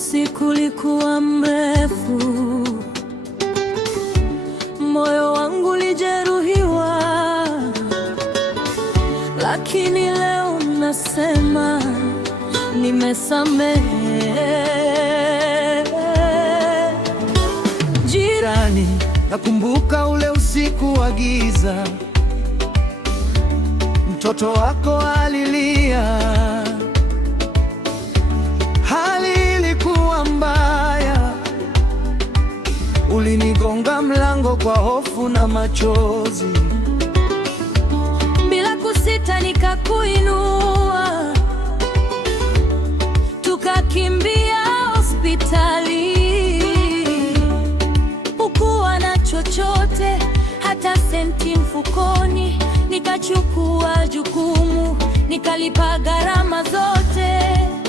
Usiku ulikuwa mrefu, moyo wangu ulijeruhiwa, lakini leo nasema nimesamehe. Jirani, nakumbuka ule usiku wa giza, mtoto wako alilia. Hali ilikuwa mbaya, ulinigonga mlango kwa hofu na machozi. Bila kusita nikakuinua, tukakimbia hospitali. Hukuwa na chochote, hata senti mfukoni. Nikachukua jukumu, nikalipa gharama zote.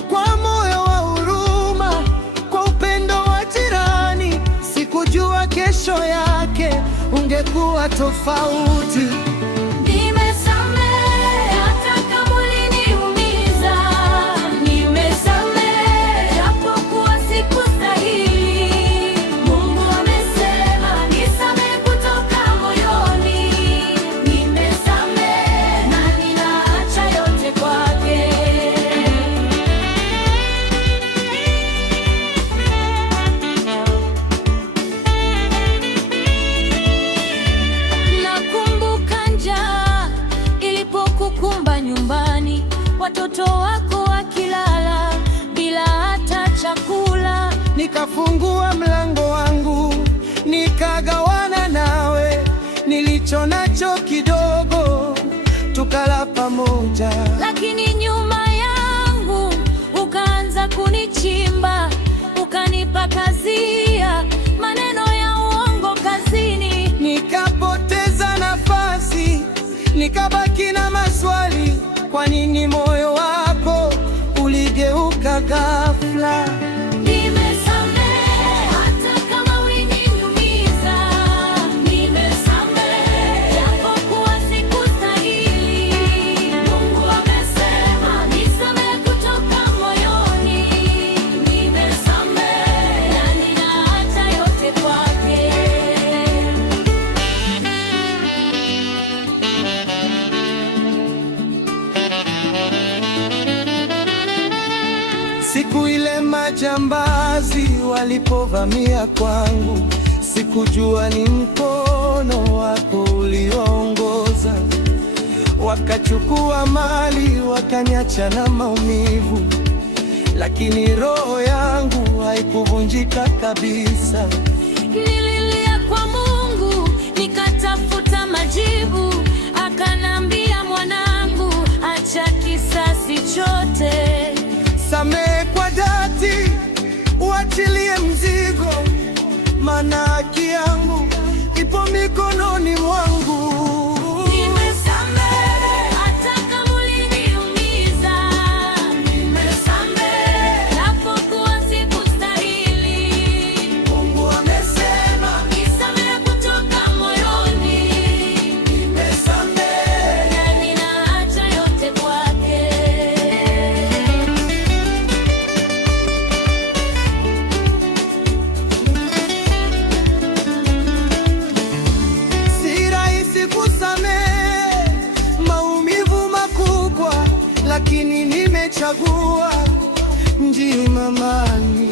Kwa moyo wa huruma, kwa upendo wa jirani, sikujua kesho yake ungekuwa tofauti. Nyumbani, watoto wako wakilala bila hata chakula. Nikafungua mlango wangu, nikagawana nawe nilicho nacho kidogo, tukala pamoja. Lakini nyuma yangu ukaanza kunichimba, ukanipa kazia, maneno ya uongo kazini. Nikapoteza nafasi, nikabaki na maswali. Kwa nini moyo wako uligeuka ghafla? Nimesamehe hata kama uliniumiza, nimesamehe japokuwa sikustahili. Mungu amesema nisamehe kutoka moyoni. Nimesamehe na ninaacha yote kwake. Siku ile majambazi walipovamia kwangu, sikujua ni mkono wako ulioongoza. Wakachukua mali, wakaniacha na maumivu, lakini roho yangu haikuvunjika kabisa. Nililia kwa Mungu, nikatafuta majibu. Akanambia, mwanangu, acha kisasi chote. Samehe kwa dhati, uachilie mzigo, maana haki yangu ipo mikononi mwangu. Nimesamehe hata kama uliniumiza, nimesamehe japokuwa sikustahili. Mungu amesema nisamehe kutoka moyoni. nimesamehe Na ninaacha yote kwake. lakini nimechagua njia amani.